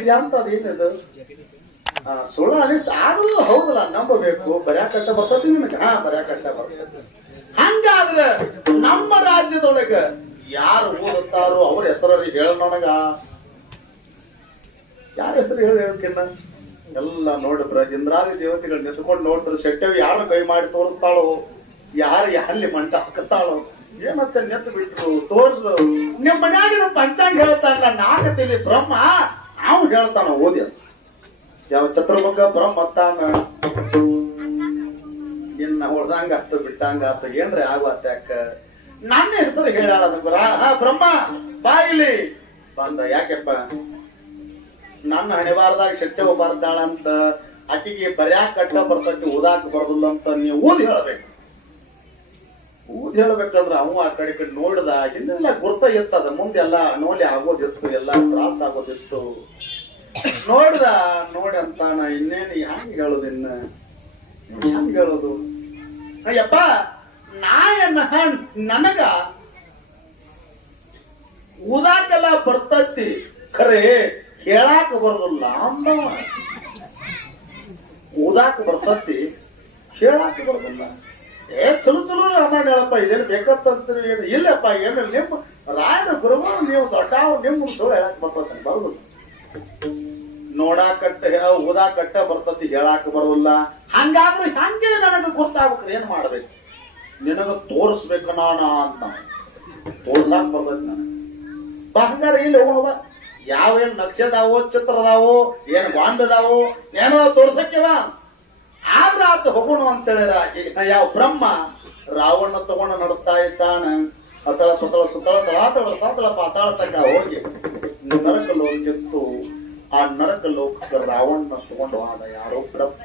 ಇದೆ ಅಂತ ಅದೇನದು ಸುಳ್ಳು ಅನಿಸ್ತ ಆದ್ರೂ ಹೌದಲ್ಲ, ನಂಬಬೇಕು. ಬರ್ಯಾ ಕಷ್ಟ ಬರ್ತೈತಿ ನಿಮಗೆ ಹಾ ಬರ್ಯಾ ಕಷ್ಟ ಬರ್ತೈತಿ ಹಂಗಾದ್ರೆ ನಮ್ಮ ರಾಜ್ಯದೊಳಗ ಯಾರು ಓದುತ್ತಾರೋ ಅವ್ರ ಹೆಸರಲ್ಲಿ ಹೇಳ ನನಗ. ಯಾರ ಹೆಸರು ಹೇಳಿ ಹೇಳ್ಕಿನ್ನ? ಎಲ್ಲ ನೋಡಿದ್ರ ಇಂದ್ರಾದಿ ದೇವತೆಗಳು ನಿಂತ್ಕೊಂಡು ನೋಡ್ರಿ ಶೆಟ್ಟವಿ ಯಾರು ಕೈ ಮಾಡಿ ತೋರಿಸ್ತಾಳೋ ಯಾರು ಅಲ್ಲಿ ಮಂಟ ಹಾಕತ್ತಾಳೋ, ಏನಂತ ನೆತ್ತು ಬಿಟ್ರು ತೋರ್ಸು. ನಿಮ್ಮ ಮನ್ಯಾಗಿನ ಪಂಚಾಂಗ ಹೇಳ್ತಾರಲ್ಲ ನಾಕತಿಲಿ ಬ್ರಹ್ಮ ಅವ್ನು ಹೇಳ್ತಾನ, ಓದಿ. ಯಾವ ಚತುರ್ಮುಖ ಬ್ರಹ್ಮ ಮತ್ತಾನ ನಿನ್ನ ಹೊಡ್ದಂಗ ಆತು, ಬಿಟ್ಟಂಗ ಆತು, ಏನ್ರಿ ಆಗುವತ್ತ ಯಾಕ? ನನ್ನ ಹೆಸರು ಹೇಳ ಹಾ, ಬ್ರಹ್ಮ, ಬಾ ಇಲ್ಲಿ. ಬಂದ, ಯಾಕೆಪ್ಪ? ನನ್ನ ಹಣೆಬಾರದಾಗ ಶಕ್ತಿ ಬರ್ತಾಳಂತ ಆಕಿಗೆ ಬರ್ಯಾಕ ಕಟ್ಟ ಬರ್ತೈತಿ, ಓದಾಕ ಬರ್ದಿಲ್ಲ ಅಂತ ನೀವು ಓದಿ ಹೇಳ್ಬೇಕು. ಊದ್ ಹೇಳ್ಬೇಕಂದ್ರ ಅವ ಆ ಕಡೆ ಕಡೆ ನೋಡ್ದ ಹಿಂದೆಲ್ಲ ಗುರ್ತ ಇರ್ತದ. ಮುಂದೆಲ್ಲ ನೋಲಿ ಆಗೋದಿತ್ತು ಎಲ್ಲ ತ್ರಾಸ ಆಗೋದಿತ್ತು ನೋಡ್ದ, ನೋಡಿ ನಾ ಇನ್ನೇನು ಹೆಂಗ್ ಹೇಳೋದು ಇನ್ನ? ಹೆಂಗ್ ಹೇಳೋದು? ಅಯ್ಯಪ್ಪ ನಾಯನ್ನ ನನಗ ಊದಾಕೆಲ್ಲ ಬರ್ತೈತಿ. ಖರೆ, ಹೇಳಾಕ ಬರೋದಿಲ್ಲ ಅಮ್ಮ ಊದಾಕ ಬರ್ತತಿ, ಹೇಳಾಕ ಬರೋದಿಲ್ಲ. ಏ ಚಲೋ ಚಲೋ ರಾಮಾಯಣ ಹೇಳಪ್ಪ ಇದೇನು ಬೇಕಂತಂತೀರಿ ಏನು ಇಲ್ಲಪ್ಪ ಏನು ನಿಮ್ಮ ರಾಯನ ಗುರುಗಳು, ನೀವು ದೊಡ್ಡ ನಿಮ್ಮ ಸುಳ್ಳು ಹೇಳಕ್ ಬರ್ತೈತಿ ಬರೋದಿಲ್ಲ. ನೋಡಾಕಟ್ಟ ಓದಾಕಟ್ಟ ಬರ್ತತಿ, ಹೇಳಾಕ ಬರೋಲ್ಲ ಹಂಗಾದ್ರೆ ಹಂಗೆ ನನಗೆ ಗೊತ್ತಾಗ್ಬೇಕ್ರಿ, ಏನ್ ಮಾಡ್ಬೇಕು? ನಿನಗ ತೋರಿಸ್ಬೇಕು ನಾನ ಅಂತ. ತೋರ್ಸಾಕ್ ಬರ್ತೈತಿ ನಾನು ಬಂಗಾರ ಹಂಗಾರ ಇಲ್ಲಿ ಹೋಗೋಣ ಯಾವೇನ್ ನಕ್ಷೆ ಅದಾವೋ, ಚಿತ್ರ ಅದಾವೋ, ಏನ್ ಬಾಂಬ್ ಅದಾವೋ, ಏನೋ ತೋರ್ಸಕ್ಕೆವ ಆತ ಹೋಗೋಣ ಅಂತ ಹೇಳಿರ ಯಾವ ಬ್ರಹ್ಮ ರಾವಣ ತಗೊಂಡು ನಡ್ತಾ ಇದ್ದಾನ. ಅಥವಾ ಸುತ್ತಲ ಸುತ್ತಲ ತಳಾತಳ ಸಾತಳ ಪಾತಾಳ ತಕ್ಕ ಹೋಗಿ ನರಕ ಲೋಕಿತ್ತು ಆ ನರಕ ಲೋಕಕ್ಕೆ ರಾವಣ ತಗೊಂಡು ಆದ ಯಾರೋ ಬ್ರಹ್ಮ.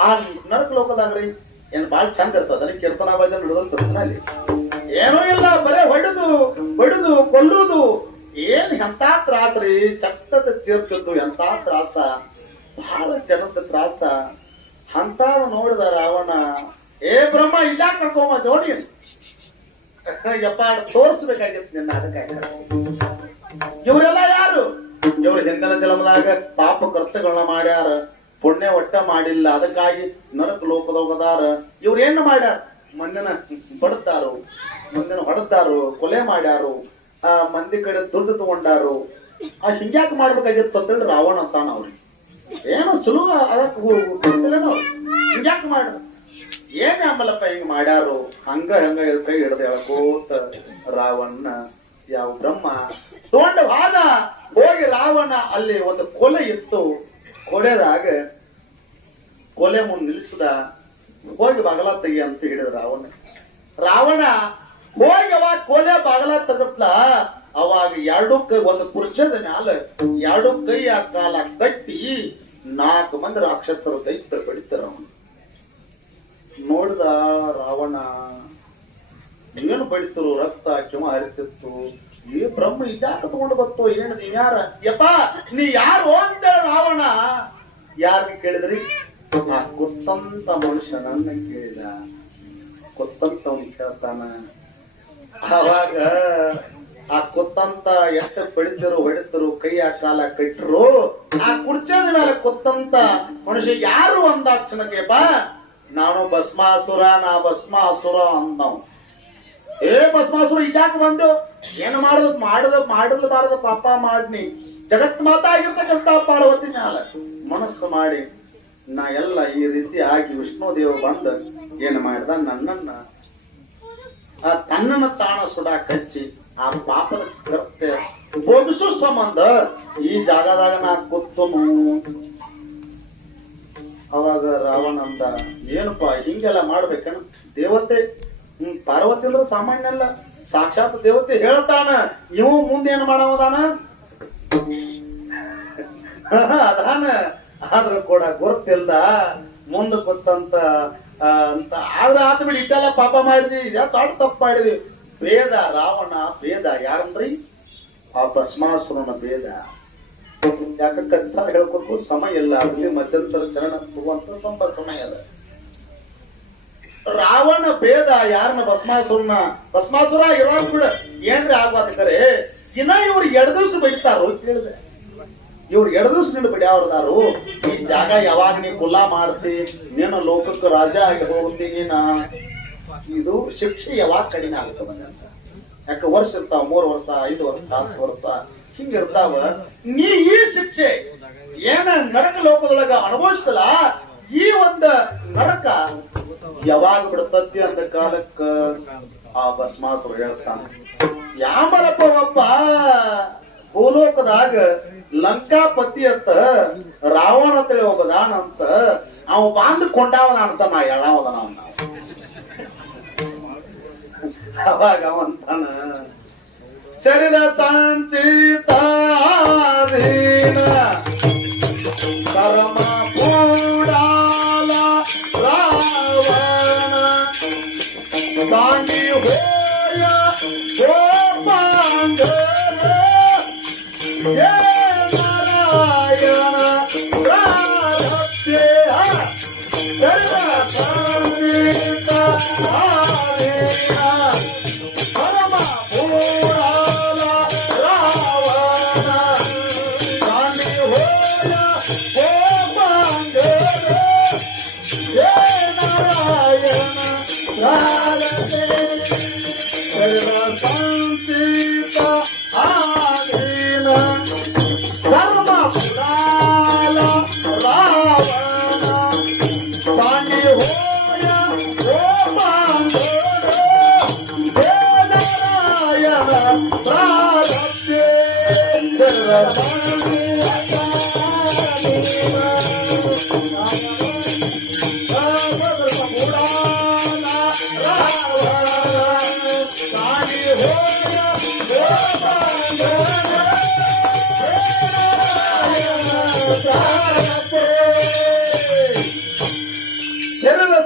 ಆ ನರಕ ಲೋಕದಾಗ್ರಿ ಏನ್ ಬಾಳ ಚಂದ ಇರ್ತದ. ಕೀರ್ತನಾ ಭಜನ್ ನಡೆದಂತ ಅಲ್ಲಿ. ಏನೂ ಇಲ್ಲ, ಬರೇ ಹೊಡೆದು ಹೊಡೆದು, ಕೊಲ್ಲುದು. ಏನ್ ಎಂತ ತ್ರಾಸ್ರಿ ಚಟ್ಟದ ಚೀರ್ತಿದ್ದು ಎಂತ ತ್ರಾಸ? ಬಹಳ ಜನದ ತ್ರಾಸ. ಅಂತ ನೋಡಿದ ರಾವಣ, ಏ ಬ್ರಹ್ಮ, ಇಲ್ಲ ಕರ್ಕೊಂಬ, ನೋಡಿ. ಯಪ್ಪ, ತೋರಿಸ್ಬೇಕಾಗಿತ್ತು ನಿನ್ನ ಅದಕ್ಕಾಗಿ. ಇವರೆಲ್ಲ ಯಾರು? ಇವರು ಹಿಂದಿನ ಜನ್ಮದಾಗ ಪಾಪ ಕರ್ತಗಳನ್ನ ಮಾಡ್ಯಾರ, ಪುಣ್ಯ ಒಟ್ಟ ಮಾಡಿಲ್ಲ, ಅದಕ್ಕಾಗಿ ನರಕ ಲೋಕದೋಗದಾರ ಇವ್ರು ಏನ್ ಮಾಡ್ಯಾರ? ಮಂದಿನ ಬಡದಾರು ಮಂದಿನ ಹೊಡೆದಾರು, ಕೊಲೆ ಮಾಡ್ಯಾರು, ಆ ಮಂದಿ ಕಡೆ ದುಡ್ಡು ತಗೊಂಡಾರು. ಆ ಹಿಂಗ್ಯಾಕ್ ಮಾಡ್ಬೇಕಾಗಿತ್ತು ಅಂತೇಳಿ ರಾವಣ ಅಂತಾನ ಅವ್ರಿಗೆ. ಏನೋ ಚಲೋ ಅದಕ್ಕೆ ಯಾಕೆ ಮಾಡ ಏನ್ ಅಂಬಲಪ್ಪ ಹಿಂಗ್ ಮಾಡ್ಯಾರು, ಹಂಗ ಹಂಗ ಕೈ ಹಿಡ್ದು ಹೇಳ್ಕೋತ ರಾವಣ್ಣ, ಯಾವ ಬ್ರಹ್ಮ. ತೋಂಡ ವಾದ, ಹೋಗಿ ರಾವಣ ಅಲ್ಲಿ ಒಂದು ಕೊಲೆ ಇತ್ತು. ಕೊಲೆದಾಗ ಕೊಲೆ ಮುಂದೆ ನಿಲ್ಲಿಸಿದ ಹೋಗಿ ಬಾಗಲ ತೆಗಿ ಅಂತ ಹೇಳಿದ ರಾವಣ. ರಾವಣ, ಹೋಗಿ ಅವ ಕೊಲೆ ಬಾಗಲ ತೆಗತ್ಲ ಅವಾಗ ಎರಡು ಕೈ, ಒಂದು ಪುರುಷದ ಮ್ಯಾಲ ಎರಡು ಕೈ ಆ ಕಾಲ ಕಟ್ಟಿ ನಾಲ್ಕು ಮಂದಿ ರಾಕ್ಷಸರು ಕೈ ಬಡಿತಾರ ಅವನು. ನೋಡ್ದ ರಾವಣ ಏನು ಬಡಿತರು ರಕ್ತ ಕೆಮ್ಮ ಹರಿತಿತ್ತು ಈ ಬ್ರಹ್ಮ ಇದ್ಯಾಕ ತಗೊಂಡು ಬತ್ತು, ಏನು ನೀನ್ ಯಾರ? ಯಪ್ಪ, ನೀ ಯಾರು? ಅಂತ ರಾವಣ. ಯಾರನ್ನ ಕೇಳಿದ್ರಿ? ಆ ಗೊತ್ತಂತ ಮನುಷ್ಯನನ್ನ ಕೇಳಿದ. ಗೊತ್ತಂತವನ್ ಕೇಳ್ತಾನ. ಅವಾಗ ಆ ಕೊತ್ತಂತ ಎಷ್ಟ ಬಡಿತರು ಹೊಡಿತರು ಕೈ ಆ ಕಾಲ ಕಟ್ಟರು ಆ ಕುರ್ಚದ ಮೇಲೆ ಕೊತ್ತಂತ ಮನುಷ್ಯ ಯಾರು ಅಂದಾಕ್ಷಣಕ್ಕೆ ಬಾ? ನಾನು ಭಸ್ಮಾಸುರ, ನಾ ಭಸ್ಮಾಸುರ ಅಂದವ್. ಏ ಭಸ್ಮಾಸುರ, ಇದ್ಯಾಕೆ ಬಂದು ಏನು ಮಾಡುದು? ಮಾಡದ ಮಾಡದ ಬಾರದ ಪಾಪ ಮಾಡ್ನಿ. ಜಗತ್ ಮಾತಾಗಿರ್ತಕ್ಕಂತ ಪಾರ್ವತಿ ಮ್ಯಾಲ ಮನಸ್ಸು ಮಾಡಿ, ನಾ ಎಲ್ಲ ಈ ರೀತಿ ಆಗಿ ವಿಷ್ಣು ದೇವ ಬಂದ, ಏನು ಮಾಡ್ದ? ನನ್ನನ್ನ ಆ ತನ್ನನ್ನು ತಾಣ ಸುಡಾಕ್ ಹಚ್ಚಿ ಆ ಪಾಪದ ಕೃತ್ಯ ಸಂಬಂಧ ಈ ಜಾಗದಾಗ ನಾ ಕೂತನು ಅವಾಗ ರಾವಣ ಅಂದ, ಏನಪ್ಪ, ಹಿಂಗೆಲ್ಲ ಮಾಡ್ಬೇಕನ? ದೇವತೆ, ಹ್ಮ್, ಪಾರ್ವತಿ ಅಂದ್ರೆ ಸಾಮಾನ್ಯ ಅಲ್ಲ. ಸಾಕ್ಷಾತ್ ದೇವತೆ ಹೇಳ್ತಾನ ಇವು ಮುಂದೆ ಏನ್ ಮಾಡವದಾನ? ಅದಾನ. ಆದ್ರೂ ಕೂಡ ಗೊತ್ತಿಲ್ದ ಮುಂದೆ ಗೊತ್ತಂತ ಅಂತ. ಆದ್ರ ಬಿಡಿ ಇಟ್ಟೆಲ್ಲ ಪಾಪ ಮಾಡಿದ್ವಿ. ತಾಟ ತಪ್ಪು ಮಾಡಿದ್ವಿ? ಭೇದ, ರಾವಣ ಭೇದ ಯಾರಂದ್ರಿ? ಆ ಭಸ್ಮಾಸುರನ ಭೇದ. ಯಾಕ ಕಚ್ಚ ಹೇಳ್ಕೊಟ್ಟು ಸಮಯ ಇಲ್ಲ ಅದಕ್ಕೆ ಮಧ್ಯಂತರ ಚರಣ ತಗುವಂತ ಸ್ವಲ್ಪ ಸಮಯ ಅದ. ರಾವಣ ಭೇದ ಯಾರನ್ನ? ಭಸ್ಮಾಸುರನ. ಭಸ್ಮಾಸುರ ಇರೋದ್ ಬಿಡ, ಏನ್ರಿ ಆಗ್ಬಾರ್ದಾರೆ ದಿನ ಇವ್ರು ಎರಡು ದಿವ್ಸ ಬೈತಾರೋ ಕೇಳಿದೆ. ಇವ್ರು ಎರಡು ದಿವಸ ನಿನ್ನ ಅವ್ರದಾರು ಈ ಜಾಗ ಯಾವಾಗ ನೀ ಕುಲ್ಲಾ ಮಾಡ್ತಿ? ನೀನು ಲೋಕಕ್ಕೆ ರಾಜ ಆಗಿ ಹೋಗ್ತೀನಿ ನಾ. ಇದು ಶಿಕ್ಷೆ ಯಾವಾಗ ಕಡಿಮೆ ಆಗುತ್ತೆ ಅಂತ ಯಾಕೆ ವರ್ಷ ಇರ್ತಾವ, ಮೂರು ವರ್ಷ, ಐದು ವರ್ಷ, ಹತ್ತು ವರ್ಷ? ಹಿಂಗ ಇರ್ತಾವ. ನೀ ಈ ಶಿಕ್ಷೆ ಏನ ನರಕ ಲೋಕದೊಳಗ ಅನುಭವಿಸ್ತಲ್ಲ ಈ ಒಂದ ನರಕ ಯಾವಾಗ ಬಿಡ್ತತಿ ಅಂತ ಕಾಲಕ್ಕ? ಆ ಭಸ್ಮಾಸುರು ಹೇಳ್ತಾನೆ. ಯಾಮಲಪ್ಪ ಒಬ್ಬ ಭೂಲೋಕದಾಗ ಲಂಕಾಪತಿ ಅಂತ ರಾವಣ ಒಬ್ಬದಾನ ಅಂತ ಅವ ಬಾಂದ್ ಕೊಂಡಾವನ ಅಂತ ನಾ ಹೇಳಾವದನ ಅವನ ಅವಾಗ ಅವಂತಾನ ಶರೀರ ಸಂಚಿತ ಕರ್ಮ ಕೂಡಾಲ ರಾವಣ ದಾಂಡಿ ಹೋಯ ಗೋಪಾಂಗ ಹೇ ನಾರಾಯಣ ಪ್ರಾರಬ್ಧೆ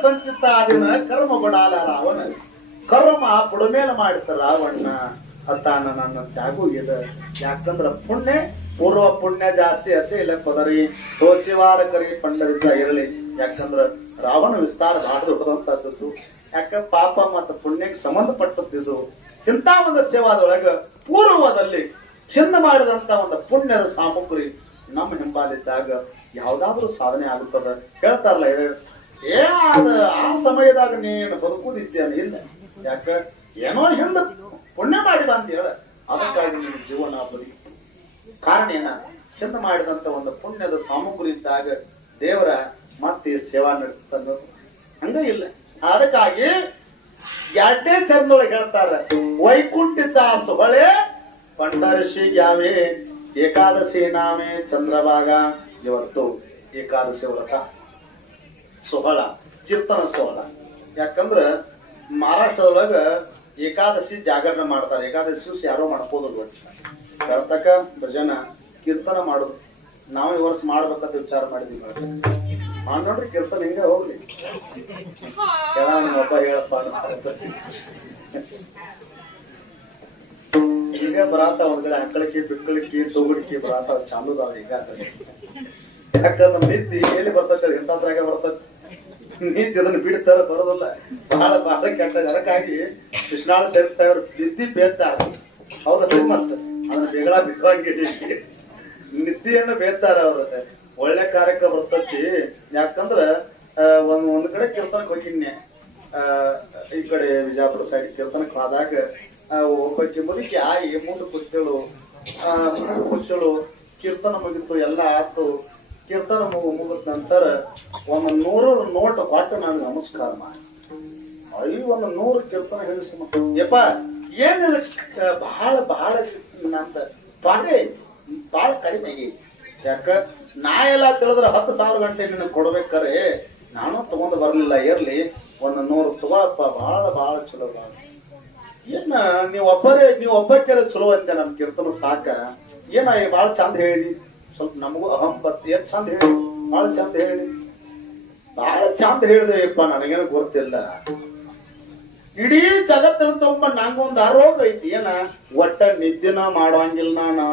ಸಂಚಿತ ಆದಿನ ಕರ್ಮ ಬಡಾಲ ರಾವಣ. ಕರ್ಮ ಪುಡಮೇಲ ಮಾಡಿದ ರಾವಣ ಅತ್ತಾನ ನನ್ನ ಇದ ಯಾಕಂದ್ರ ಪುಣ್ಯ, ಪೂರ್ವ ಪುಣ್ಯ ಜಾಸ್ತಿ ಹಸಿ ಇಲ್ಲ ಪದರಿ ತೋಚಿವಾರ ಕರಿ ಪಂಡರಿಸ ಇರಲಿ. ಯಾಕಂದ್ರ ರಾವಣ ವಿಸ್ತಾರ ಭಾಳ ದೊಡ್ಡದಂತದ್ದು ಯಾಕ ಪಾಪ ಮತ್ತು ಪುಣ್ಯಕ್ಕೆ ಸಂಬಂಧಪಟ್ಟದ್ದು ಇಂಥ ಒಂದು ಸೇವಾದೊಳಗ ಪೂರ್ವದಲ್ಲಿ ಚಿನ್ನ ಮಾಡಿದಂತ ಒಂದು ಪುಣ್ಯದ ಸಾಮಗ್ರಿ ನಮ್ಮ ಹಿಂಬಾಲಿದ್ದಾಗ ಯಾವ್ದಾದ್ರು ಸಾಧನೆ ಆಗುತ್ತದ? ಹೇಳ್ತಾರಲ್ಲ ಏ, ಅದ ಆ ಸಮಯದಾಗ ನೀನು ಬದುಕುದಿದ್ದೇನೆ, ಇಲ್ಲ. ಯಾಕ? ಏನೋ ಹಿಂದ ಪುಣ್ಯ ಮಾಡಿದ ಅಂತ ಹೇಳ ಅದಕ್ಕಾಗಿ ನಿನ್ನ ಜೀವನ ಬದುಕಿ. ಕಾರಣ ಏನ? ಹಿಂದ ಮಾಡಿದಂತ ಒಂದು ಪುಣ್ಯದ ಸಾಮಗ್ರಿ ಇದ್ದಾಗ ದೇವರ ಮತ್ತೆ ಸೇವಾ ನಡೆಸ್ತಂದ ಹಂಗ ಇಲ್ಲ. ಅದಕ್ಕಾಗಿ ಎರಡನೇ ಚರಣದೊಳಗೆ ಹೇಳ್ತಾರ ವೈಕುಂಠಿತ ಹೊಳೆ ಪಂಡರಶಿ ಯಾವೇ ಏಕಾದಶಿ ನಾಮೇ, ಚಂದ್ರಭಾಗ, ಇವತ್ತು ಏಕಾದಶಿ ವ್ರತ. ಸೊಹಳ ಕೀರ್ತನ ಸೊಹಳ ಯಾಕಂದ್ರ ಮಹಾರಾಷ್ಟ್ರದೊಳಗ ಏಕಾದಶಿ ಜಾಗರಣ ಮಾಡ್ತಾರೆ. ಏಕಾದಶಿ ದಿವಸ ಯಾರೋ ಮಾಡ್ಕೋದಿಲ್ವ ಕರ್ತಕ ಭಜನ ಕೀರ್ತನ ಮಾಡೋದು ನಾವು ಈ ವರ್ಷ ಮಾಡ್ಬೇಕಂತ ವಿಚಾರ ಮಾಡಿದ್ವಿ ಮಾಡ್ ನೋಡ್ರಿ, ಕೀರ್ತನ ಹಿಂಗ ಹೋಗ್ಲಿ. ಒಬ್ಬ ಹೇಳಪ್ಪ ಹಿಂಗ ಬರಾತ ಒಂದ್ಗಡೆ ಅಂಕಳಕ್ಕಿ ಬಿಕ್ಕಳಕ್ಕಿ ತೊಗಡಿಕಿ ಬರಾತ ಚಾಲು ಅದಾವ ಈಗ. ಯಾಕಂದ್ರೆ ನಿತ್ತಿ ಎಲ್ಲಿ ಬರ್ತೈತೆ ಇಂಥದ್ರಾಗ ಬರ್ತೈತಿ. ನೀತಿ ಅದನ್ನು ಬಿಡ್ತಾರ ಬರೋದಲ್ಲ. ಬಹಳ ಬಹಳ ಕೆಟ್ಟ ಅದಕ್ಕಾಗಿ ಕೃಷ್ಣಾಳ ಸೇರ್ತಾ ಅವ್ರು ನಿದ್ದಿ ಬೇತಾರ ಅವರು ಮತ್ತೆ ಅದನ್ನ ಬೇಗಳ ಬಿಕ್ಕಂಗಿ ನಿದ್ದಿಯನ್ನು ಬೇತಾರ ಅವ್ರ ಒಳ್ಳೆ ಕಾರ್ಯಕ್ಕೆ ಬರ್ತತಿ. ಯಾಕಂದ್ರ ಆ, ಒಂದ್ ಒಂದ್ ಕಡೆ ಕೀರ್ತನಕ್ಕೆ ಹೋಗಿನ್ನೆ. ಆ, ಈ ಕಡೆ ವಿಜಾಪುರ ಸೈಡ್ ಕೀರ್ತನಕ್ಕೆ ಹೋದಾಗ ಒಬ್ಬಕ್ಕೆ ಆ ಆಯಿ ಮುಂದೆ ಕುಚ್ಚಳು ಕುಚ್ಚಳು ಕೀರ್ತನ ಮುಗಿತು ಎಲ್ಲ ಆತು. ಕೀರ್ತನ ಮುಗ ಮುಗಿದ ನಂತರ ಒಂದು ನೂರು ನೋಟ ಕೊಟ್ಟು ನಾನು ನಮಸ್ಕಾರ ಮಾಡಿ. ಅಲ್ಲಿ ಒಂದು ನೂರು ಕೀರ್ತನ ಹೇಳಿಸಿ ಯಪ್ಪ, ಏನಿದೆ ಬಹಳ ಬಹಳ ನಂತ ತೊಂದ್ರೆ ಬಹಳ ಕಡಿಮೆ ಆಗೈತಿ ಯಾಕ? ನಾ ಎಲ್ಲ ತಿಳಿದ್ರೆ ಹತ್ತು ಸಾವಿರ ಗಂಟೆ ನಿನಗೆ ಕೊಡ್ಬೇಕಾರೆ. ನಾನು ತಗೊಂಡು ಬರಲಿಲ್ಲ, ಇರ್ಲಿ. ಒಂದು ನೂರು ತಗೋಪ್ಪ ಬಹಳ ಬಹಳ ಚಲೋ ಭಾಳ ಏನ, ನೀವು ಒಬ್ಬರೇ, ನೀವು ಒಬ್ಬಕ್ಕೆಲ್ಲ ಚಲೋ ಅಂತೆ ನಮ್ ಕೀರ್ತನ ಸಾಕ. ಏನ ಭಾಳ ಚಂದ ಹೇಳಿ ಸ್ವಲ್ಪ ನಮಗೂ ಅಹಂ ಬತ್ತಿ. ಎಷ್ಟು ಚಂದ ಹೇಳಿ. ಭಾಳ ಚಂದ ಹೇಳಿ. ಭಾಳ ಚಂದ ಹೇಳಿದೆಯಪ್ಪ ನನಗೇನು ಗೊತ್ತಿಲ್ಲ. ಇಡೀ ಜಗತ್ತಿನ ತುಂಬ ನಂಗೊಂದು ಆರೋಗ್ಯ ಐತಿ. ಏನ? ಒಟ್ಟ ನಿದ್ದಿನ ಮಾಡುವಂಗಿಲ್ಲ ನಾನು.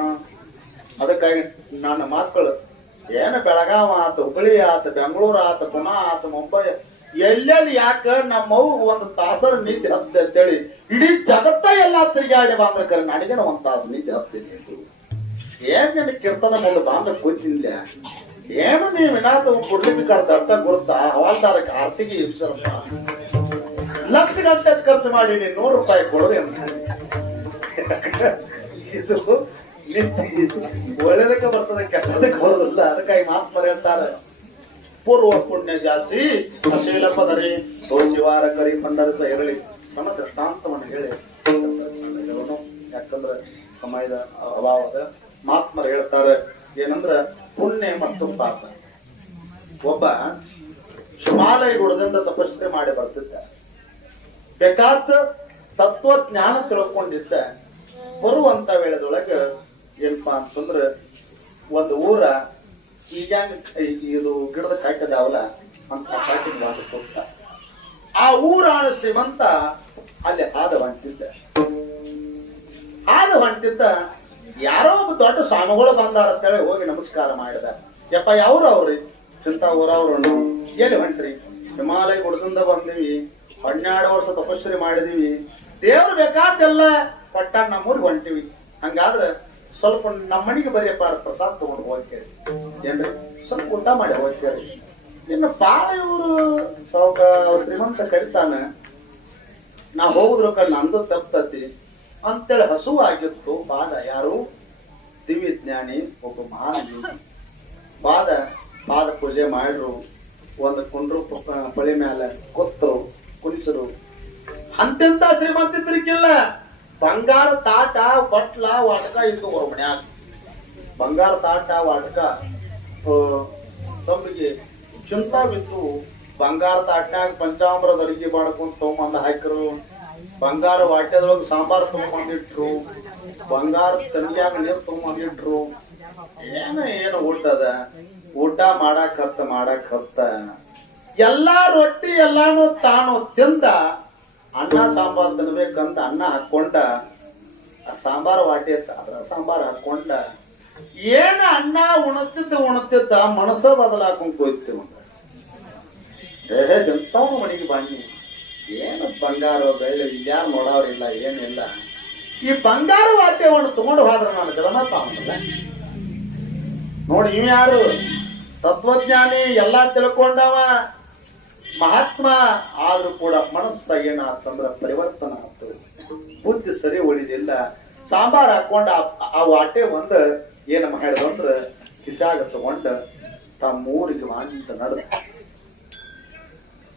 ಅದಕ್ಕಾಗಿ ನನ್ನ ಮಕ್ಕಳು, ಏನ ಬೆಳಗಾವ ಆತ, ಹುಬ್ಬಳ್ಳಿ ಆತ, ಬೆಂಗಳೂರು ಆತ, ಪುನಾ ಆತ, ಮುಂಬೈ ಎಲ್ಲೆಲ್ಲಿ ಯಾಕ ನಮ್ಮವು ಒಂದು ತಾಸರ ನಿದ್ದೆ ಅಂತೇಳಿ, ಇಡೀ ಜಗತ್ತ ಎಲ್ಲ ತಿರುಗಾಡಿ ಬಂದ್ರೆ ಕರೆ ಒಂದು ತಾಸು ನಿದ್ದೆ ಹತ್ತೀನಿ ಏನ್ ಕೀರ್ತನ ಮುಂದೆ ಬಾಂಧ ಗೊತ್ತಿಲ್ಲ ಏನು ನೀವು ಕೊಡ್ಲಿಕ್ಕೆ ಅಂತ ಅರ್ಥ ಗೊತ್ತಾ? ಹವಾಲ್ದಾರಕ್ಕೆ ಆರ್ತಿಗೆ ಇಬ್ಸರಪ್ಪ ಲಕ್ಷ ಗಂಟೆ ಖರ್ಚು ಮಾಡಿ ನೀನು ನೂರು ರೂಪಾಯಿ ಕೊಡೋದು ಇದು ನಿಂತ ಒಳ್ಳೇದಕ್ಕೆ ಬರ್ತದೆ, ಕೆಟ್ಟದಕ್ಕೆ ಬರೋದಿಲ್ಲ ಅದಕ್ಕಾಗಿ ಮಾತು ಹೇಳ್ತಾರೆ ಪೂರ್ವ ಪುಣ್ಯ ಜಾಸ್ತಿ ಶೀಲಪದರಿ ತೋಚಿವಾರ ಕರಿ ಪಂಡರಸ ಇರಲಿ. ಸಮ ದೃಷ್ಟಾಂತವನ್ನು ಹೇಳಿ. ಯಾಕಂದ್ರೆ ಸಮಯದ ಅಭಾವದ ಮಾತ್ಮರು ಹೇಳ್ತಾರೆ ಏನಂದ್ರೆ ಪುಣ್ಯ ಮತ್ತು ಪಾಪ. ಒಬ್ಬ ಹಿಮಾಲಯ ಗುಡದಿಂದ ತಪಸ್ಸೆ ಮಾಡಿ ಬರ್ತಿದ್ದ. ಬೇಕಾದ ತತ್ವಜ್ಞಾನ ತಿಳ್ಕೊಂಡಿದ್ದ. ಬರುವಂತ ವೇಳೆದೊಳಗೆ ಏನಪ್ಪಾ ಅಂತಂದ್ರೆ ಒಂದು ಊರ ಈಗ ಇದು ಗಿಡದ ಕಾಯ್ಕದಾವಲ್ಲ ಅಂತ ಕಾಟಿನ ಹೋಗ್ತ ಆ ಊರ ಶ್ರೀಮಂತ ಅಲ್ಲಿ ಆದ ಹೊಂಟಿದ್ದ. ಆದ ಹೊಂಟಿದ್ದ ಯಾರೋ ಒಬ್ಬ ದೊಡ್ಡ ಸ್ವಾಮಿಗಳು ಬಂದಾರ ಅಂತೇಳಿ ಹೋಗಿ ನಮಸ್ಕಾರ ಮಾಡಿದ. ಯಪ್ಪ, ಯಾವ್ರು ಅವ್ರಿ? ಚಿಂತ ಊರವ್ರು ಎಲ್ಲಿ ಹೊಂಟ್ರಿ? ಹಿಮಾಲಯ ಗುಡದಿಂದ ಬಂದಿವಿ. ಹನ್ನೆರಡು ವರ್ಷ ತಪಸ್ಸರಿ ಮಾಡಿದೀವಿ. ದೇವ್ರು ಬೇಕಾದ್ದೆಲ್ಲ ಕೊಟ್ಟ ನಮ್ಮೂರಿಗೆ ಹೊಂಟಿವಿ. ಹಂಗಾದ್ರೆ ಸ್ವಲ್ಪ ನಮ್ಮ ಮನೆಗೆ ಬರೀಪ್ಪ ಪ್ರಸಾದ್ ತಗೊಂಡು ಹೋಗ್ತೇವೆ. ಏನ್ರಿ? ಸ್ವಲ್ಪ ಊಟ ಮಾಡಿ ಹೋಗ್ತೇವೆ. ಇನ್ನು ಬಾಳ ಇವರು ಶ್ರೀಮಂತ ಕರಿತಾನೆ. ನಾ ಹೋಗುದ್ರ ನಂದು ತಪ್ತತಿ. ಅಂತೇಳಿ ಹಸುವಾಗಿತ್ತು ಬಾದ ಯಾರು? ದಿವ್ಯ ಜ್ಞಾನಿ ಒಬ್ಬ ಮಹಾನ್ ಬಾದ ಪಾದ ಪೂಜೆ ಮಾಡ್ರು, ಒಂದು ಕುಂಡ್ರು ಪಳಿ ಮ್ಯಾಲ ಕೊತ್ತರು, ಕುಣಿಸರು. ಅಂತೆಂತ ಶ್ರೀಮಂತಿದ್ರಿಕ್ಕಿಲ್ಲ ಬಂಗಾರ ತಾಟ, ಬಟ್ಲ, ವಾಟಕ ಇತ್ತು ಅವ್ರ ಮನ್ಯಾಗ. ಬಂಗಾರ ತಾಟ, ವಾಟಕ ತಮ್ಮಿಗೆ ಚಿಂತ ಬಿತ್ತು. ಬಂಗಾರ ತಾಟ್ನಾಗ ಪಂಚಾಮೃತ ಅಡಿಗೆ ಮಾಡ್ಕೊಂಡು ತಗೊಂಬಂದ ಹಾಕಿರು. ಬಂಗಾರ ವಾಟ್ಯದೊಳಗೆ ಸಾಂಬಾರ್ ತಗೊಂಬಂದಿಟ್ರು ಬಂಗಾರ ತಂಗ್ಯಾಗ ನೀರು ತಗೊಂಬಂದಿಟ್ರು ಏನು ಏನು ಊಟದ ಊಟ ಮಾಡಕ್ ಹತ್ತ ಮಾಡಕ್ ಹತ್ತ. ಎಲ್ಲಾ ರೊಟ್ಟಿ ಎಲ್ಲಾನು ತಾನು ತಿಂದ, ಅನ್ನ ಸಾಂಬಾರ್ ತಿನ್ಬೇಕಂತ ಅನ್ನ ಹಾಕೊಂಡ, ಆ ಸಾಂಬಾರ್ ವಾಟಿ ಅದ್ರ ಸಾಂಬಾರ್ ಹಾಕೊಂಡ, ಏನ ಅನ್ನ ಉಣತಿದ್ದ ಉಣತಿದ್ದ ಮನಸ್ಸ ಬದಲಾಕೊಂಡ್ ಬೇರೆ ಎಂತವನು ಮನೆಗೆ ಬನ್ನಿ. ಏನು ಬಂಗಾರ ಬೆಳ್ಳಿ ಯಾರು ನೋಡೋರಿಲ್ಲ ಏನಿಲ್ಲ. ಈ ಬಂಗಾರ ವಾದ್ಯವನ್ನು ತಗೊಂಡು ಹೋದ್ರ ನಾನು ಗಮನಪ್ಪ ಅವನಲ್ಲ ನೋಡಿ ಇವ್ ಯಾರು? ತತ್ವಜ್ಞಾನಿ, ಎಲ್ಲಾ ತಿಳ್ಕೊಂಡವ, ಮಹಾತ್ಮ, ಆದ್ರೂ ಕೂಡ ಮನಸ್ಸ ಏನಾತಂದ್ರ ಪರಿವರ್ತನ ಆಯ್ತು ಬುದ್ಧಿ ಸರಿ ಉಳಿದಿಲ್ಲ. ಸಾಂಬಾರ್ ಹಾಕೊಂಡ ಆ- ವಾಟೆ ಒಂದ್ ಏನ ಮಾಡಿದಂದ್ರ ಕಿಸಾಗ ತಗೊಂಡ ತಮ್ಮ ಊರಿಗೆ ವಾಂತ ನಡೆದ.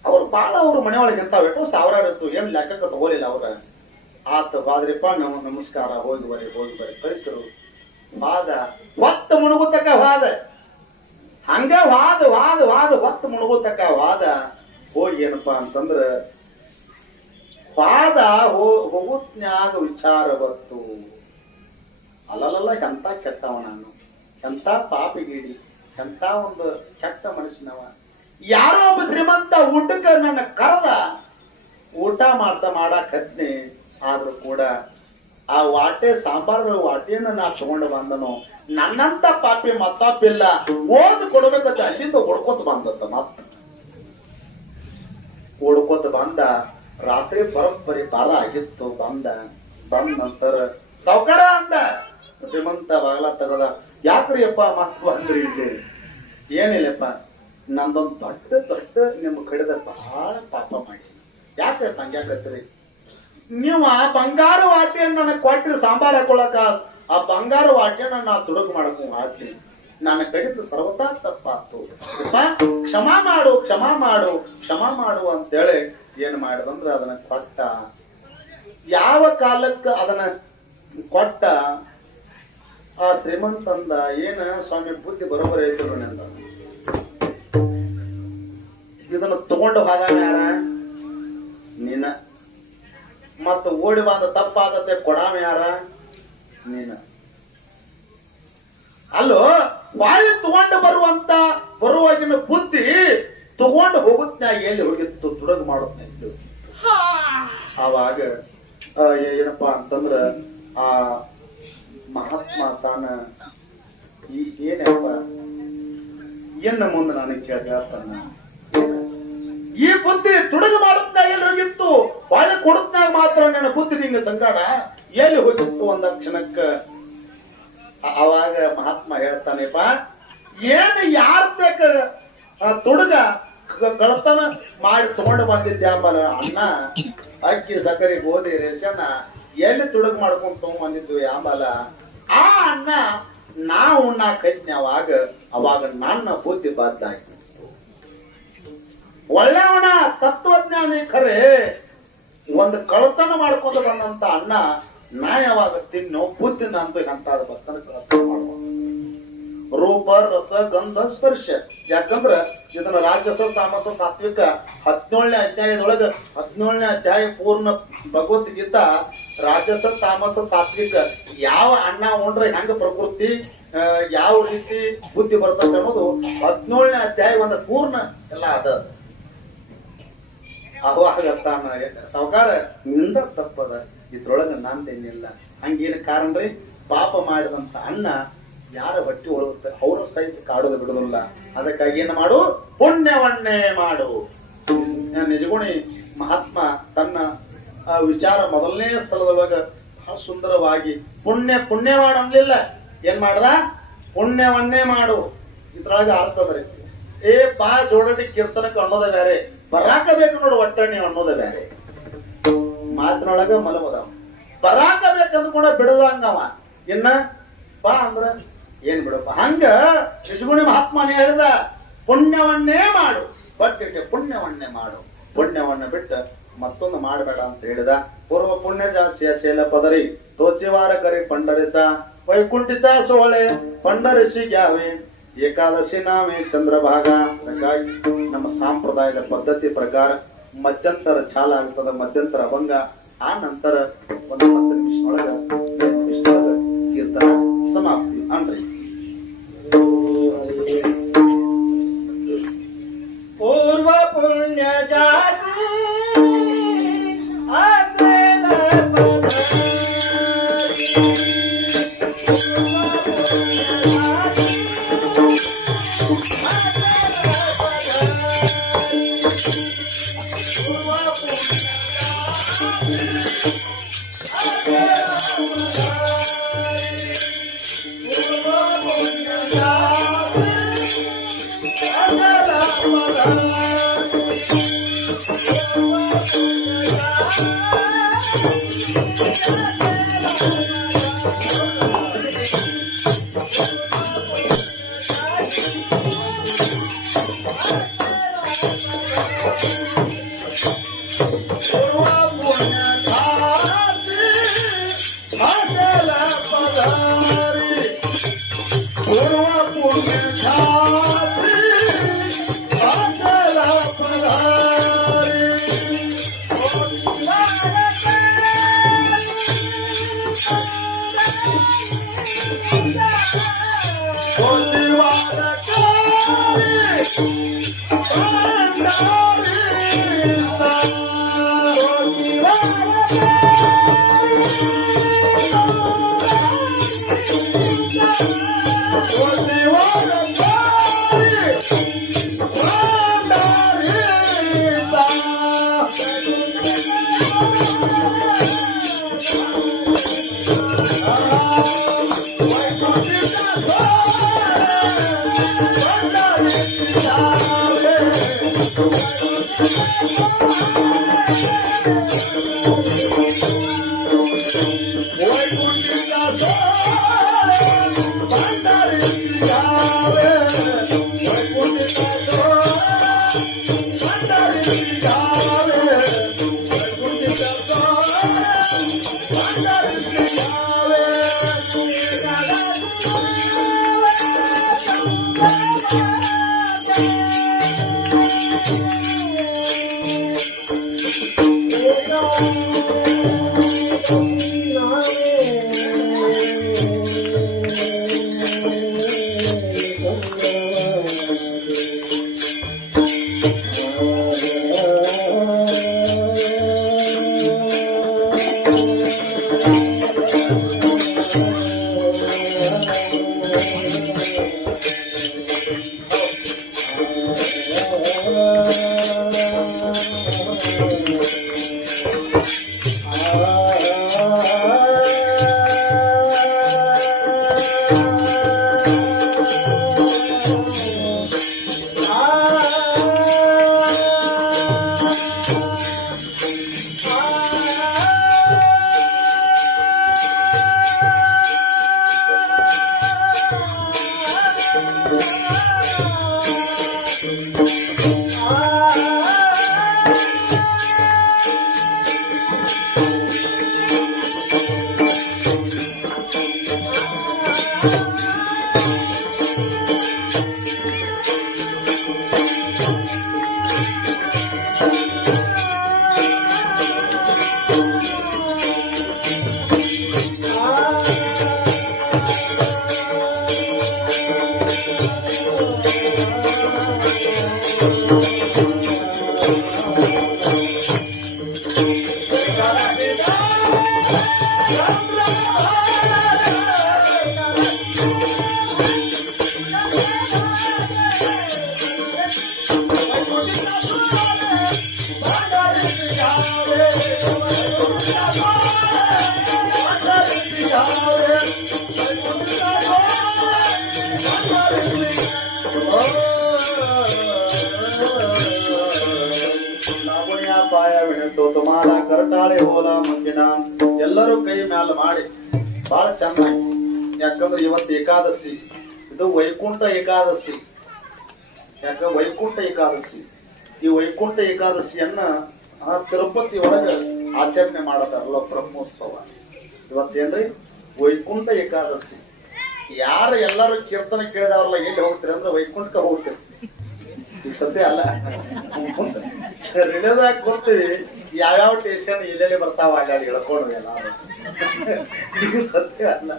ಅವ್ರು ಬಾಳ ಅವ್ರ ಮನೆಯೊಳಗೆ ಇರ್ತಾವೆ ಎಷ್ಟೋ ಸಾವಿರಾರು ಇತ್ತು ಏನ್ ಲೆಕ್ಕಕ್ಕೆ ತಗೋಲಿಲ್ಲ ಅವ್ರ? ಆತ ಬಾದ್ರಿಪ್ಪ ನಮ್ ನಮಸ್ಕಾರ, ಹೋಗಿ ಬರೀ, ಹೋಗಿ ಬರಿ. ಕಳಿಸರು ವಾದ ಒತ್ತ ಮುಳುಗುತ್ತಕ ವಾದ. ಹಂಗ ವಾದ ವಾದ ವಾದ, ಒತ್ತ ಮುಳುಗುತ್ತಕ ವಾದ. ಹೋಗಿ ಏನಪ್ಪ ಅಂತಂದ್ರ, ವಾದ ಹೋಗುತ್ನ್ಯಾಗ ವಿಚಾರ ಬತ್ತು. ಅಲ್ಲಲ್ಲ ಎಂತ ಕೆಟ್ಟವ ನಾನು. ಎಂತ ಪಾಪಿಗೀಡಿ. ಎಂತ ಒಂದು ಕೆಟ್ಟ ಮನುಷ್ಯನವ. ಯಾರೋ ಊಟಕ್ಕೆ ನನ್ನ ಕರೆದ, ಊಟ ಮಾಡ್ಸ ಮಾಡಕ್ ಹತ್ನಿ. ಆದ್ರೂ ಕೂಡ ಆ ವಾಟೆ, ಸಾಂಬಾರ್ ವಾಟೆಯನ್ನು ನಾ ತಗೊಂಡು ಬಂದನು. ನನ್ನಂತ ಪಾಪಿ ಮತ್ತಪ್ಪಿಲ್ಲ ಓದ್ ಕೊಡ್ಬೇಕಂತ ಅಲ್ಲಿಂದ ಹೊಡ್ಕೊತ ಬಂದತ್ತ ಮತ್ತ ಹೊಡ್ಕೊತ ಬಂದ, ರಾತ್ರಿ ಬರೋಬ್ಬರಿ ಬಾರ ಆಗಿತ್ತು. ಬಂದ ಬಂದ ನಂತರ ಸೌಕರ ಅಂದ. ಶ್ರೀಮಂತ ಬಾಗಲ ತಗದ ಯಾಕ್ರಿ ಅಪ್ಪ ಮತ್ ಬಂದ್ರಿ ಇಲ್ಲಿ? ಏನಿಲ್ಲಪ್ಪ. ನಂದೊಂದು ದೊಡ್ಡ ದೊಡ್ಡ ನಿಮ್ಮ ಕಡೆದ ಬಹಳ ಪಾಪ ಮಾಡಿ. ಯಾಕೆ ಹಂಗ್ಯಾಕತ್ರಿ ನೀವು ಆ ಬಂಗಾರ ವಾಟಿಯನ್ನು ನನಗೆ ಕೊಟ್ಟರೆ ಸಾಂಬಾರ್ ಹಾಕೊಳಕ, ಆ ಬಂಗಾರ ವಾಟಿಯನ್ನು ನಾ ತುಡುಗು ಮಾಡ್ಕೊಂಡು ಹಾಕಿ ನನ್ನ ಕಡಿದು ಸರ್ವತಾ ತಪ್ಪಾತು. ಕ್ಷಮ ಮಾಡು, ಕ್ಷಮಾ ಮಾಡು, ಕ್ಷಮ ಮಾಡು ಅಂತೇಳಿ ಏನು ಮಾಡಿದಂದ್ರೆ ಅದನ್ನ ಕೊಟ್ಟ. ಯಾವ ಕಾಲಕ್ಕೆ ಅದನ್ನ ಕೊಟ್ಟ? ಆ ಶ್ರೀಮಂತಂದ ಏನ ಸ್ವಾಮಿ ಬುದ್ಧಿ ಬರೋಬರ ಐತಿ ಅಂದ ಇದನ್ನ ತಗೊಂಡು ಹೋದಾಗ ಯಾರ? ನೀನ ಮತ್ತ ಓಡಿ ಬಂದ ತಪ್ಪಾದತೆ ಕೊಡಾಮ ಯಾರ? ನೀನ ಅಲ್ಲೋ ಬಾಯಿ ತಗೊಂಡು ಬರುವಂತ ಬರುವಾಗಿನ ಬುದ್ಧಿ ತಗೊಂಡು ಹೋಗುತ್ತ ಎಲ್ಲಿ ಹೋಗಿತ್ತು? ತುಡಗ್ ಮಾಡುತ್ತ ಆವಾಗ ಏನಪ್ಪಾ ಅಂತಂದ್ರ ಆ ಮಹಾತ್ಮ ತಾನ ಈ ಏನಪ್ಪ ಏನ ಮುಂದೆ ನಾನು ಕೇಳ್ತಾನ ಈ ಬುದ್ಧಿ ತುಡುಗ ಮಾಡುತ್ತ ಎಲ್ಲಿ ಹೋಗಿತ್ತು? ಬಾಯ ಕೊಡುತ್ತಾಗ ಮಾತ್ರ ನನ್ನ ಬುದ್ಧಿ ನಿಂಗೆ ಸಂಗಾಡ? ಎಲ್ಲಿ ಹೋಗಿತ್ತು ಒಂದ ಕ್ಷಣಕ್ಕ? ಅವಾಗ ಮಹಾತ್ಮ ಹೇಳ್ತಾನೆಪ್ಪ, ಏನು ಯಾರ್ ಬೇಕ? ತುಡುಗ ಕಳತನ ಮಾಡಿ ತಗೊಂಡು ಬಂದಿದ್ದೆ ಅಂಬಲ್ಲ ಅಣ್ಣ. ಅಕ್ಕಿ, ಸಕ್ಕರೆ, ಗೋಧಿ ರೇಷನ್ ಎಲ್ಲಿ ತುಡುಗ್ ಮಾಡ್ಕೊಂಡು ತಗೊಂಡ್ ಬಂದಿದ್ದು ಅಂಬಲ್ಲ ಆ ಅಣ್ಣ, ನಾವು ಉಣ್ಣಾಕೈತ್ನಿ ಅವಾಗ ಅವಾಗ ನನ್ನ ಬುದ್ಧಿ ಬದ್ದಾಗಿ ಒಳ್ಳೆಯವನ ತತ್ವಜ್ಞಾನಿ ಖರೆ. ಒಂದು ಕಳತನ ಮಾಡ್ಕೊಂಡು ಬಂದಂತ ಅಣ್ಣ ನ್ಯಾಯವಾಗ ತಿನ್ನು, ಬುದ್ಧಿ ಬುದ್ಧಿನ ಅಂತ ಬರ್ತನ ಕಳತನ ಮಾಡುವ. ರೂಪ, ರಸ, ಗಂಧ, ಸ್ಪರ್ಶ. ಯಾಕಂದ್ರ ಇದನ್ನ ರಾಜಸ, ತಾಮಸ, ಸಾತ್ವಿಕ ಹದಿನೇಳನೇ ಅಧ್ಯಾಯದೊಳಗ ಹದಿನೇಳನೇ ಅಧ್ಯಾಯ ಪೂರ್ಣ ಭಗವದ್ಗೀತಾ ರಾಜಸ, ತಾಮಸ, ಸಾತ್ವಿಕ ಯಾವ ಅಣ್ಣ ಉಂಡ್ರೆ ಹೆಂಗ ಪ್ರಕೃತಿ ಯಾವ ರೀತಿ ಬುದ್ಧಿ ಬರ್ತದೆ ಅನ್ನೋದು ಹದಿನೇಳನೇ ಅಧ್ಯಾಯ ಒಂದು ಪೂರ್ಣ ಎಲ್ಲ ಅದ ಅವಾಗ ತಾನ ಸಾವುಕಾರ ನಿಂದ ತಪ್ಪದ, ಇದ್ರೊಳಗ ನಂದೇನಿಲ್ಲ ಹಂಗೇನು ಕಾರಣ ರೀ? ಪಾಪ ಮಾಡಿದಂತ ಅಣ್ಣ ಯಾರ ಹೊಟ್ಟಿ ಒಳಗುತ್ತೆ? ಅವರು ಸಹಿತ ಕಾಡೋದು ಬಿಡುದಿಲ್ಲ. ಅದಕ್ಕಾಗಿ ಏನು ಮಾಡು? ಪುಣ್ಯವನ್ನೇ ಮಾಡು. ನಿಜಗುಣಿ, ಮಹಾತ್ಮ ತನ್ನ ವಿಚಾರ ಮೊದಲನೇ ಸ್ಥಳದೊಳಗ ಬಹಳ ಸುಂದರವಾಗಿ ಪುಣ್ಯ ಪುಣ್ಯ ಮಾಡು ಅನ್ಲಿಲ್ಲ ಏನ್ ಮಾಡ್ದ? ಪುಣ್ಯವನ್ನೇ ಮಾಡು. ಇದ್ರೊಳಗೆ ಅರ್ಥದ ರೀತಿ ಏ, ಪಾ ಜೋಡಟಿ ಕೀರ್ತನಕ್ಕೆ ಅನ್ನೋದ ಬೇರೆ. ಬರಾಕ ಬೇಕು ನೋಡು ಒಟ್ಟಣಿ ಅನ್ನೋದ ಬೇರೆ ಮಾತಿನೊಳಗ ಮಲಮದಾವ ಬರಾಕ ಬೇಕಂದ್ಕೊಂಡ ಬಿಡದಂಗವ ಇನ್ನ ಬಾ ಅಂದ್ರ ಏನ್ ಬಿಡಪ್ಪ? ಹಂಗ ನಿಜಗುಣಿ ಮಹಾತ್ಮನೇ ಹೇಳಿದ, ಪುಣ್ಯವನ್ನೇ ಮಾಡು. ಬಟ್ಟಿಗೆ ಪುಣ್ಯವನ್ನೇ ಮಾಡು. ಪುಣ್ಯವನ್ನ ಬಿಟ್ಟು ಮತ್ತೊಂದು ಮಾಡಬೇಡ ಅಂತ ಹೇಳಿದ. ಪೂರ್ವ ಪುಣ್ಯ ಜಾಸ್ತಿಯ ಶೇಲ ಪದರಿ, ತೋಚಿವಾರ ಕರಿ ಪಂಡರಿತ ವೈಕುಂಠಿತ ಸೋಳೆ ಪಂಡರಿಸಿ ಗ್ಯಾವೆ. ಏಕಾದಶಿ ನಾವೇ ಚಂದ್ರಭಾಗ. ನಮ್ಮ ಸಾಂಪ್ರದಾಯದ ಪದ್ಧತಿ ಪ್ರಕಾರ ಮಧ್ಯಂತರ ಚಾಲ ಆಗ್ತದೆ ಮಧ್ಯಂತರ ಅಭಂಗ ಆ ನಂತರ ಒಂದು ಹತ್ತು ನಿಮಿಷ ಒಳಗ ನಿಮಿಷದೊಳಗ ಕೀರ್ತನ ಸಮಾಪ್ತಿ. ಅನ್ರಿ. ಪೂರ್ವ ಪುಣ್ಯ ಜಾತ ಕೈ ಮ್ಯಾಲ ಮಾಡಿ ಬಹಳ ಚಂದ ಯಾಕಂದ್ರೆ ಇವತ್ತು ಏಕಾದಶಿ ಇದು ವೈಕುಂಠ ಏಕಾದಶಿ ಯಾಕ ವೈಕುಂಠ ಏಕಾದಶಿ ಈ ವೈಕುಂಠ ಏಕಾದಶಿಯನ್ನ ಆ ತಿರುಪತಿ ಒಳಗ ಆಚರಣೆ ಮಾಡತಾರಲ್ಲ ಬ್ರಹ್ಮೋತ್ಸವ ಇವತ್ತೇನ್ರಿ ವೈಕುಂಠ ಏಕಾದಶಿ ಯಾರು ಎಲ್ಲರೂ ಕೀರ್ತನೆ ಕೇಳಿದವ್ರಲ್ಲ ಎಲ್ಲಿ ಹೋಗ್ತೀರಿ ಅಂದ್ರೆ ವೈಕುಂಠಕ್ಕೆ ಹೋಗ್ತೀರಿ ಈಗ ಸದ್ಯ ಅಲ್ಲ ರಿಲೇದಾಗ ಬರ್ತೀವಿ ಯಾವ್ಯಾವ ಟೇಷನ್ ಎಲ್ಲೆಲ್ಲಿ ಬರ್ತಾವ ಅಲ್ಲಿ ಹೇಳ್ಕೊಂಡು ಈಗ ಸತ್ಯ ಅಲ್ಲ.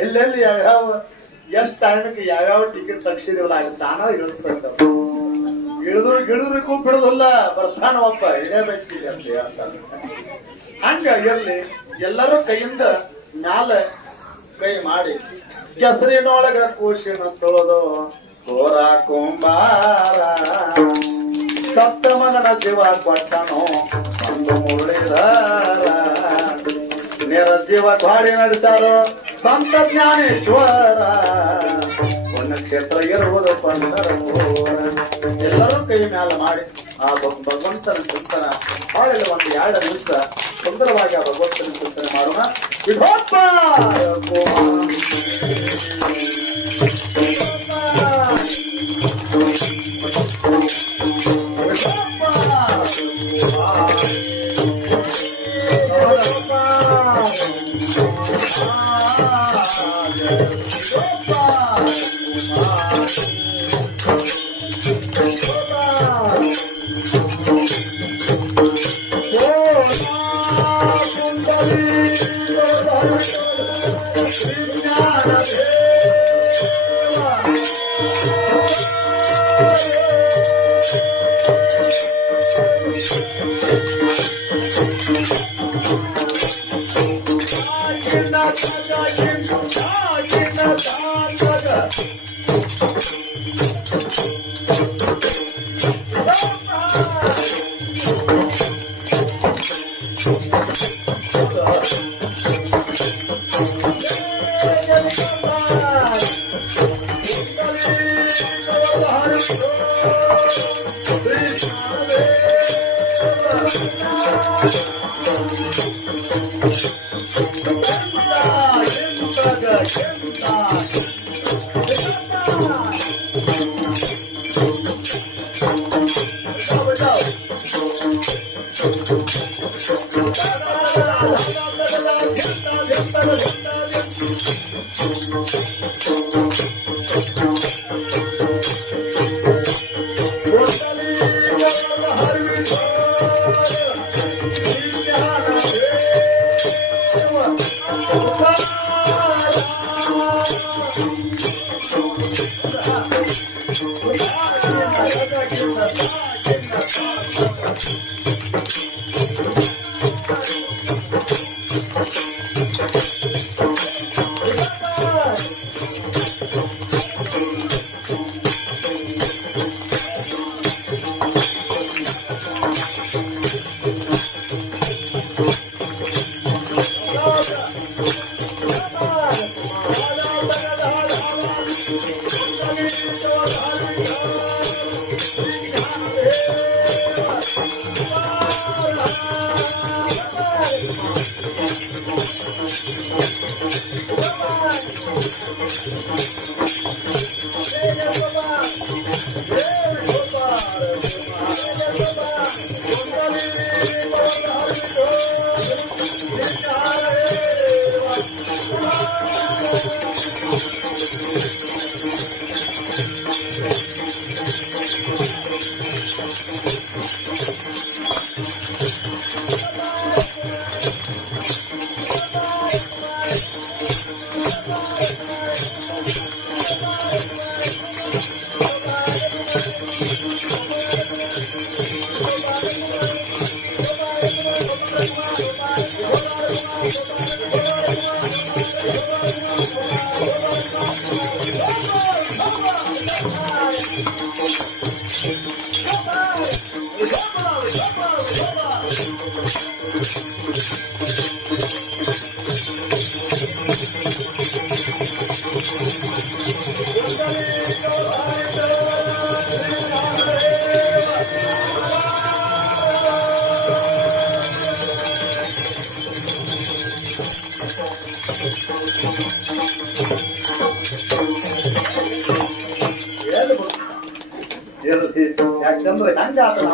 ಎಲ್ಲೆಲ್ಲಿ ಯಾವ್ಯಾವ, ಎಷ್ಟು ಟೈಮ್ಗೆ ಯಾವ್ಯಾವ ಟಿಕೆಟ್ ತಗ್ಸಿದಿವಲ್ಲ ಅಲ್ಲಿ ತಾನ ಇಳಿಸ್ಬೇಕು ಇಳಿದ್ರು ಗಿಳಿದ್ರಿಗೂ ಬಿಡುದಿಲ್ಲ ಬರ್ತಾನ ಒಬ್ಬ ಇದೇ ವ್ಯಕ್ತಿ ಅಂತ ಹೇಳ್ತಾರೆ ಹಂಗ ಇರ್ಲಿ, ಎಲ್ಲರೂ ಕೈಯಿಂದ ಮ್ಯಾಲ ಕೈ ಮಾಡಿ, ಕೆಸರಿನೊಳಗ ಕೂಸಿನ ತೊಳೆದು ಕೋರ ಕುಂಬಾರ. ಸತ್ತ ಮಗನ ಜೀವ ಕೊಟ್ಟನು ಒಂದು ಮುರಳೀಧರ ನೇರ ಜೀವ ಕಾಡಿ ನಡೆಸಾರು ಸಂತ ಜ್ಞಾನೇಶ್ವರ. ಕ್ಷೇತ್ರ ಇರುವುದು ಪಂಡರಪುರ ಎಲ್ಲರೂ ಕೈ ಮ್ಯಾಲ ಮಾಡಿ. ಆ ಭಗವಂತನ ಚಿಂತನ. ಬಾಳೆಲ್ಲ ಒಂದು ಎರಡು ನಿಮಿಷ ಸುಂದರವಾಗಿ ಆ ಭಗವಂತನ ಚಿಂತನೆ ಮಾಡೋಣ. ವಿಭೋತ್ಪ Thank you. ಎಲ್ಲಿ